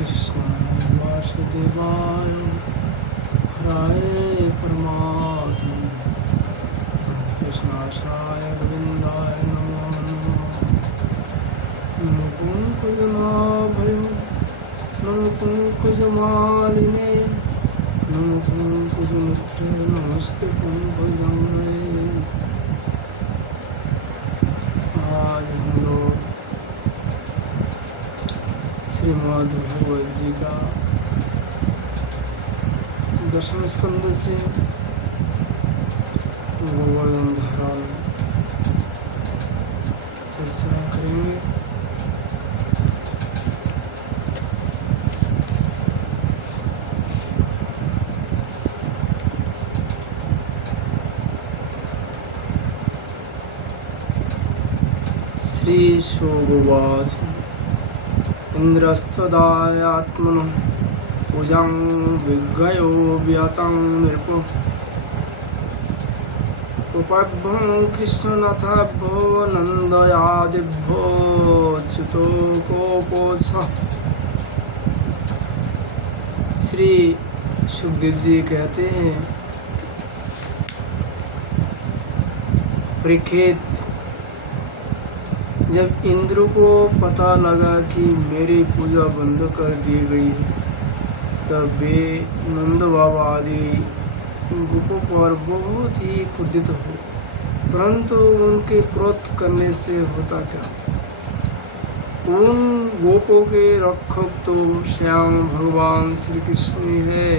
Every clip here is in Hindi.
कृष्णाय वासुदेवाय हराय परमात्मने कृष्णाशाय गोविन्दाय नमो नमः। नमो कुञ्कुजनाभयो नमो कुञ्कुजमालिने नमो कुञ्कुजमित्रे नमस्ते कुञ्कुजङ्गले। आज हम लोग श्रीमद् भगवत जी का 10वें स्कंद से गोवर्धन धारा चर्चा करेंगे। श्री शुगोवाच इंद्रस्तदायात्मनो पूजां विज्ञयो व्यातं नृपो उपभ्यं कृष्णनाथाभ्यो नन्दयादिभ्यो च्युतो कोपोषः। श्री सुखदेव जी कहते हैं, परीक्षित, जब इंद्र को पता लगा कि मेरी पूजा बंद कर दी गई है, तब वे नंद बाबा आदि गोपों पर बहुत ही क्रोधित हो। परंतु उनके क्रोध करने से होता क्या? उन गोपों के रक्षक तो स्वयं भगवान श्री कृष्ण ही है।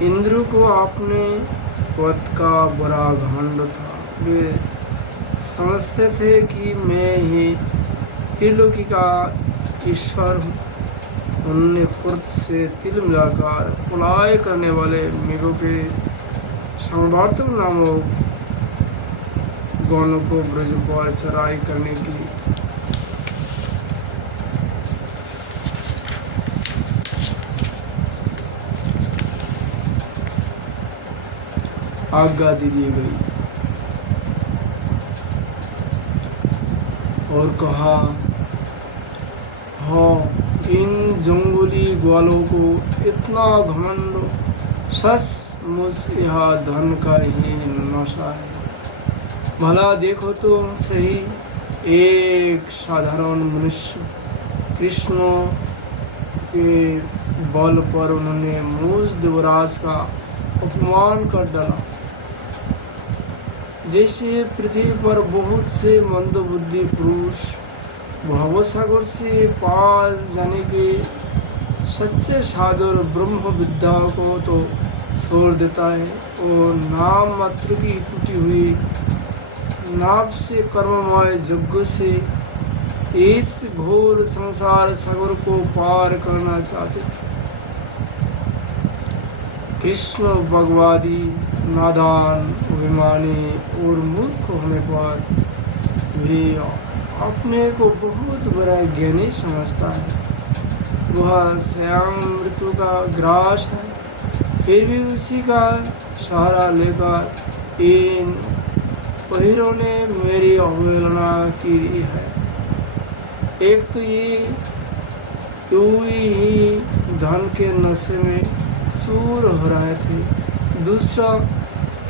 इंद्र को अपने वध का बड़ा घमंड था। वे समझते थे कि मैं ही त्रिलोकी का ईश्वर हूँ। उन्होंने क्रोध से तिल मिलाकर पलाय करने वाले मेघों के संवर्तक नामक गौनों को ब्रज पर चराई करने की आज्ञा दे दी गई और कहा, हाँ, इन जंगली ग्वालों को इतना घमंड, सचमुच यह धन का ही नशा है। भला देखो तो सही, एक साधारण मनुष्य कृष्ण के बल पर उन्होंने मुझ देवराज का अपमान कर डाला। जैसे पृथ्वी पर बहुत से मंदबुद्धि पुरुष भवसागर से पार जाने के सच्चे साधु ब्रह्म विद्या को तो छोड़ देता है और नाम मात्र की टूटी हुई नाव से कर्ममय यज्ञ से इस घोर संसार सागर को पार करना चाहते थे। कृष्ण भगवादी नादान, अभिमानी और मूर्ख होने पर भी अपने को बहुत बड़ा ज्ञानी समझता है। वह स्वयं मृत्यु का ग्रास है, फिर भी उसी का सहारा लेकर इन पहिरों ने मेरी अवहेलना की है। एक तो ये यूं ही धन के नशे में चूर हो रहे थे, दूसरा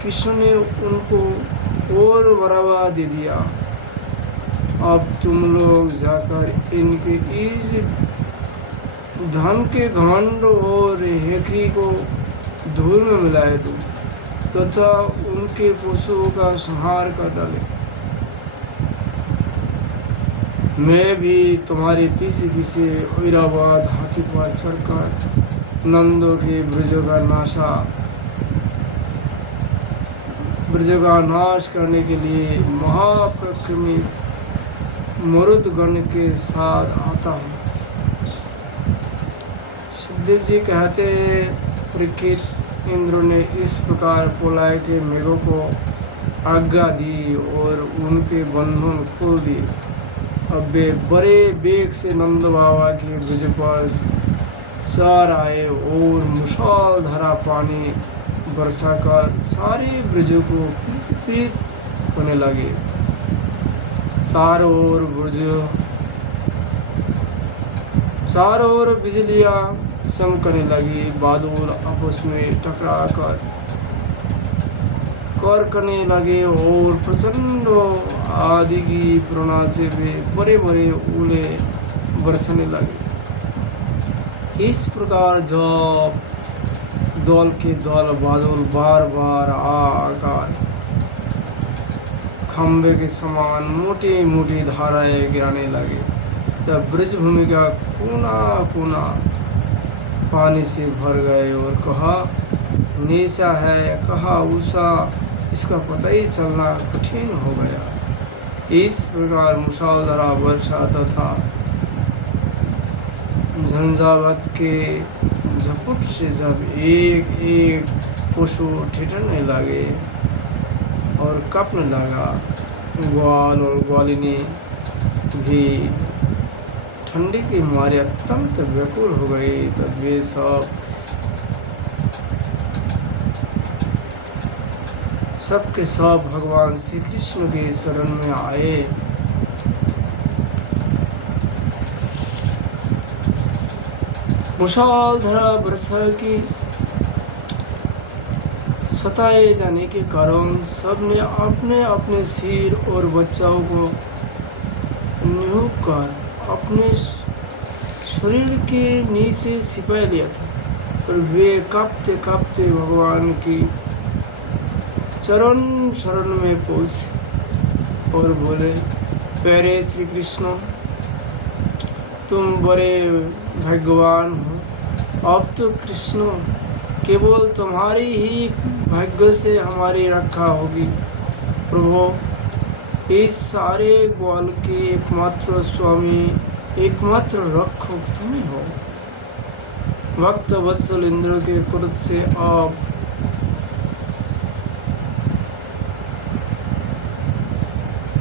कृष्ण ने उनको और बढ़ावा दे दिया। अब तुम लोग जाकर इनके इस धन के घमंड और हेकरी को धूल में मिलाए दो तथा उनके पशुओं का संहार कर डाले। मैं भी तुम्हारे पीछे पीछे ऐरावत हाथी पर चढ़कर नंदों के ब्रजों का नाश करने के लिए महाप्रक्रमी मरुदगण के साथ आता हूँ। सुखदेव जी कहते हैं, परीक्षित, इंद्र ने इस प्रकार पलाय के मेघों को आज्ञा दी और उनके बंधन खोल दिए। अब वे बड़े वेग से नंद बाबा के ब्रज पर चार आए और मुसलधारा पानी वर्षा कर सारे ब्रजों को पीड़ित होने लगे। चारों ओर बिजलियां चमकने लगी, बादल आपस में टकरा कर करने लगे और प्रचंड आंधी की प्रेरणा से वे बड़े बड़े ओले बरसने लगे। इस प्रकार जब दल के दल बादल बार बार आकर खंबे के समान मोटी मोटी धाराएं गिराने लगे, तब ब्रजभूमि का कोना कोना पानी से भर गए और कहा निशा है, कहा उषा, इसका पता ही चलना कठिन हो गया। इस प्रकार मूसलाधार वर्षा तथा झंझावात के झपट से जब एक एक पशु ठिठुरने लगे और कपने लगा, ग्वाल और ग्वालिनी भी ठंडी के मारे अत्यंत व्याकुल हो गई। तब वे सब के सब भगवान श्री कृष्ण के शरण में आए। मूसलाधार वर्षा की सताए जाने के कारण सबने अपने अपने सिर और बच्चों को न्यूक कर अपने शरीर के नीचे छिपा लिया था और वे कांपते कांपते भगवान की चरण शरण में पहुंचे और बोले, प्यारे श्री कृष्ण, तुम बड़े भाग्यवान हो। अब तो कृष्ण केवल तुम्हारी ही भाग्य से हमारी रक्षा होगी। प्रभु, इस सारे ग्वाल के एकमात्र स्वामी, एकमात्र रक्षक तुम ही हो। भक्त वत्सल इंद्र के क्रोध से अब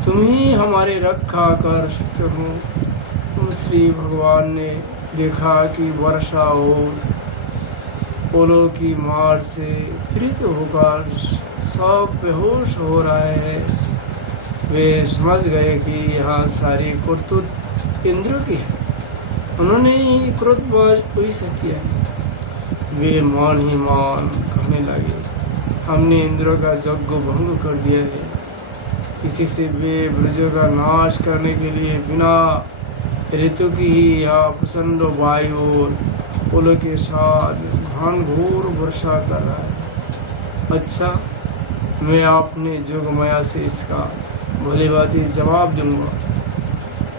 तुम ही हमारे रक्षा कर सकते हो। तुम श्री भगवान ने देखा कि वर्षा और ओलों की मार से पीड़ित होकर सब बेहोश हो रहे हैं। वे समझ गए कि यहाँ सारी करतूत इंद्र की है, उन्होंने ही क्रोधवश ऐसा किया है। वे मान ही मान कहने लगे, हमने इंद्र का यज्ञ भंग कर दिया है। इसी से वे ब्रजों का नाश करने के लिए बिना ऋतु की ही यहाँ प्रचंड वायु और ओलों के साथ घनघोर वर्षा कर रहा है। अच्छा, मैं अपने जोगमाया से इसका भली भांति जवाब दूंगा।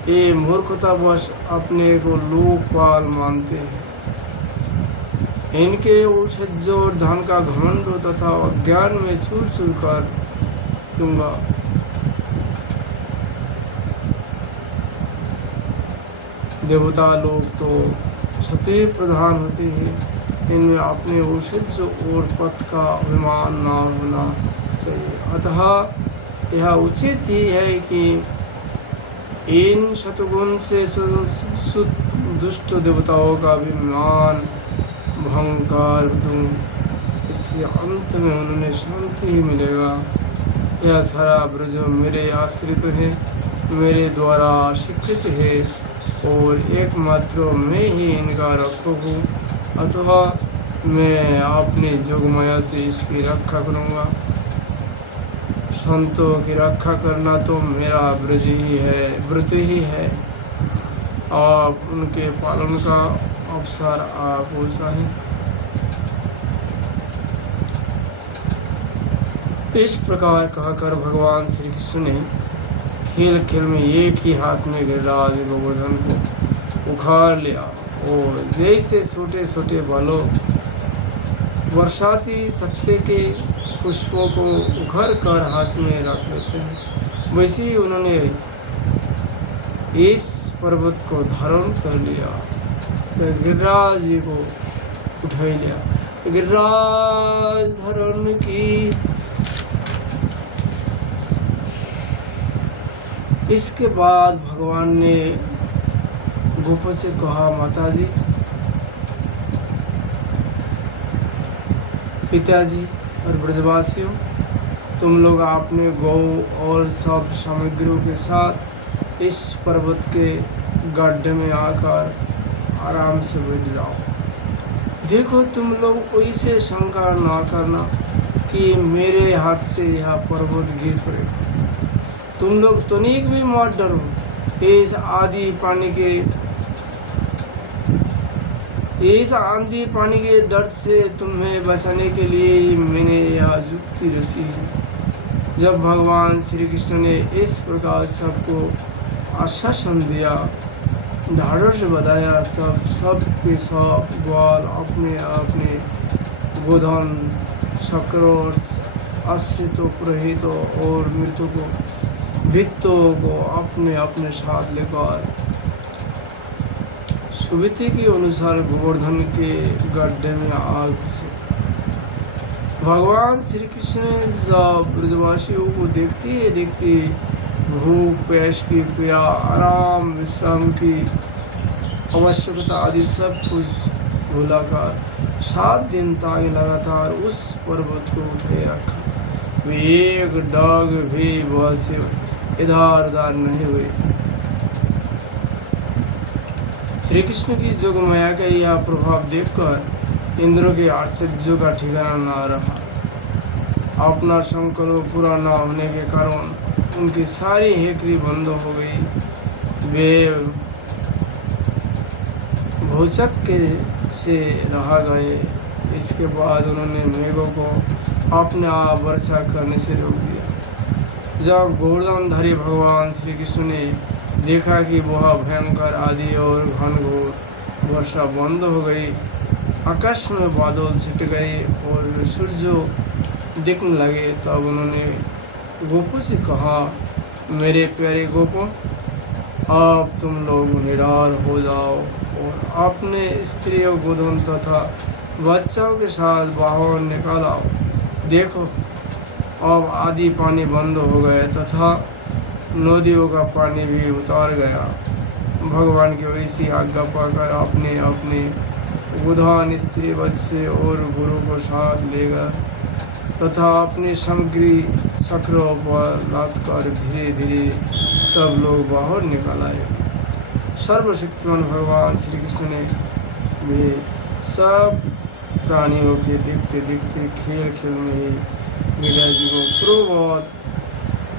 ये मूर्खतावश अपने को लोकपाल मानते हैं। इनके औषध और धन का घमंड तथा अज्ञान में चूर चूर कर दूंगा। देवता लोग तो सत्य प्रधान होते हैं, इनमें अपने औषध और पथ का अभिमान न होना चाहिए। अतः यह उचित ही है कि इन शतगुण से दुष्ट देवताओं का अभिमान भंग कर दूं। इससे अंत में उन्हें शांति ही मिलेगा। यह सारा ब्रज मेरे आश्रित है, मेरे द्वारा शिक्षित है और एकमात्र मैं ही इनका रक्षक हूँ। अथवा मैं अपने जोगमाया से इसकी रक्षा करूँगा। संतों की रक्षा करना तो मेरा व्रत ही है। आप उनके पालन का अवसर आप होता है। इस प्रकार कहकर भगवान श्री कृष्ण ने खेल खेल में एक ही हाथ में गिरिराज गोवर्धन को उखाड़ लिया और जैसे छोटे छोटे बालों बरसाती सत्ते के पुष्पों को उखाड़ कर हाथ में रख लेते हैं, वैसे ही उन्होंने इस पर्वत को धारण कर लिया। तो गिरिराज जी को उठा लिया। गिरिराज धारण की इसके बाद भगवान ने गोपों से कहा, माताजी पिताजी और ब्रजवासियों, तुम लोग अपने गौ और सब सामग्रियों के साथ इस पर्वत के गड्ढे में आकर आराम से बैठ जाओ। देखो, तुम लोग ऐसे शंका ना करना कि मेरे हाथ से यह पर्वत गिर पड़े। तुम लोग तनिक भी मत डरो। इस आंधी पानी के डर से तुम्हें बचाने के लिए ही मैंने यह युक्ति रची है। जब भगवान श्री कृष्ण ने इस प्रकार सबको आश्वासन दिया, ढाढ़स बताया, तब सब के सब ग्वाल अपने अपने गोधन, शक्रों, आश्रितों, पुरोहितों और मृतकों, भित्तों को अपने अपने साथ लेकर सुविधि के अनुसार गोवर्धन के गड्ढे में आग घुसे। भगवान श्री कृष्ण ने जब ब्रजवासियों को देखते भूख, प्यास की पीड़ा, आराम, विश्राम की आवश्यकता आदि सब कुछ भुलाकर 7 दिन तक लगातार उस पर्वत को उठाए रखा। वे एक डग भी वह से इधर उधर नहीं हुए। श्री कृष्ण की जोग माया का यह प्रभाव देखकर इंद्र के आश्चर्य का ठिकाना न रहा। अपना संकल्प पूरा न होने के कारण उनकी सारी हेकड़ी बंद हो गई। वे भौचक से रह गए। इसके बाद उन्होंने मेघों को अपने आप वर्षा करने से रोक दिया। जब गोवर्धनधारी भगवान श्री कृष्ण ने देखा कि वह भयंकर आदि और घनघोर वर्षा बंद हो गई, आकाश में बादल छिट गए और सूर्य दिखने लगे, तब उन्होंने गोपों से कहा, मेरे प्यारे गोपों, अब तुम लोग निडर हो जाओ और अपने स्त्रियों, गोधन तथा बच्चों के साथ बाहर निकाल आओ। देखो, अब आदि पानी बंद हो गए तथा नदियों का पानी भी उतर गया। भगवान की वैसी आज्ञा पाकर अपने अपने गोधन, स्त्री, बच्चे और गुरु को साथ लेगा तथा अपनी सामग्री शक्रों पर लाद कर धीरे धीरे सब लोग बाहर निकल आए। सर्वशक्तिमान भगवान श्री कृष्ण ने भी सब प्राणियों के देखते देखते खेल में ही मीरा जी को क्रोध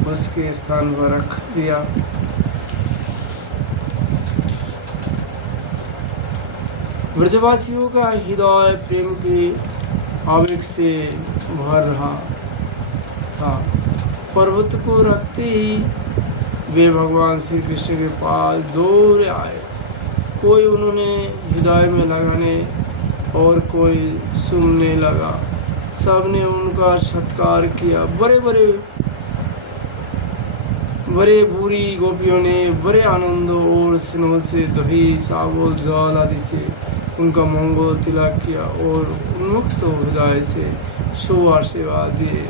उसके स्थान पर रख दिया। ब्रजवासियों का हृदय प्रेम के आवेग से भर रहा था। पर्वत को रखते ही वे भगवान श्री कृष्ण के पास दौड़ आए। कोई उन्होंने हृदय में लगाने और कोई सुनने लगा। सबने उनका सत्कार किया। बड़े बूढ़ी गोपियों ने बड़े आनंद और स्नेह से दही, चावल, जल आदि से उनका मंगल तिलक किया और उन्मुक्त हृदय से शुभ आशीर्वाद दिए।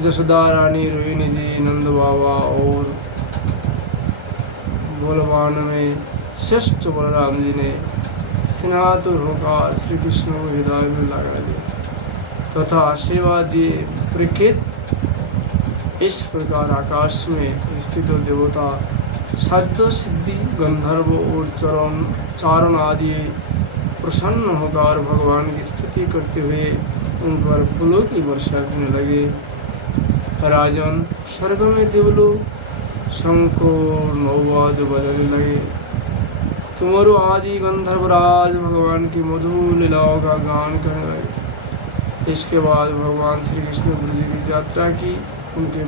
जशोदा रानी, रोहिणी जी, नंद बाबा और बलवान में श्रेष्ठ बलराम जी ने स्नातुर होकर श्री कृष्ण को हृदय में लगा दिया तथा आशीर्वाद दिए। परीक्षित, इस प्रकार आकाश में स्थित देवता, साध्य, सिद्धि, गंधर्व और चारण आदि प्रसन्न होकर भगवान की स्तुति करते हुए उन पर फूलों की वर्षा करने लगे। राजन, स्वर्ग में देवलोक शंख और नौवाद्य बजाने लगे। तुम्हारो आदि गंधर्वराज भगवान की मधुर लीलाओं का गान करने लगे। इसके बाद भगवान श्री कृष्ण ब्रज की यात्रा की। उनके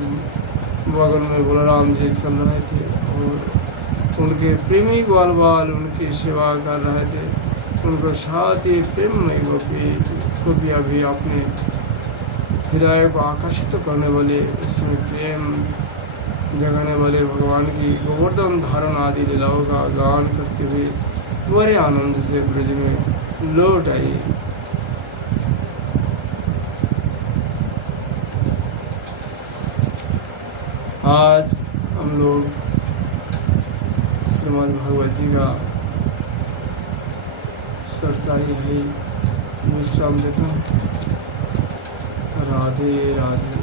बगल में बलराम जी चल रहे थे और उनके प्रेमी ग्वाल बाल उनकी सेवा कर रहे थे। उनको साथ ही प्रेम में गोपियाँ भी अपने हृदय को आकर्षित करने वाले, इसमें प्रेम जगाने वाले भगवान की गोवर्धन धारण आदि लीलाओं का गान करते हुए बड़े आनंद से ब्रज में लौट आई। आज हम लोग श्रीमद् भगवत जी का चर्चा ही विश्राम देता हूँ। राधे राधे।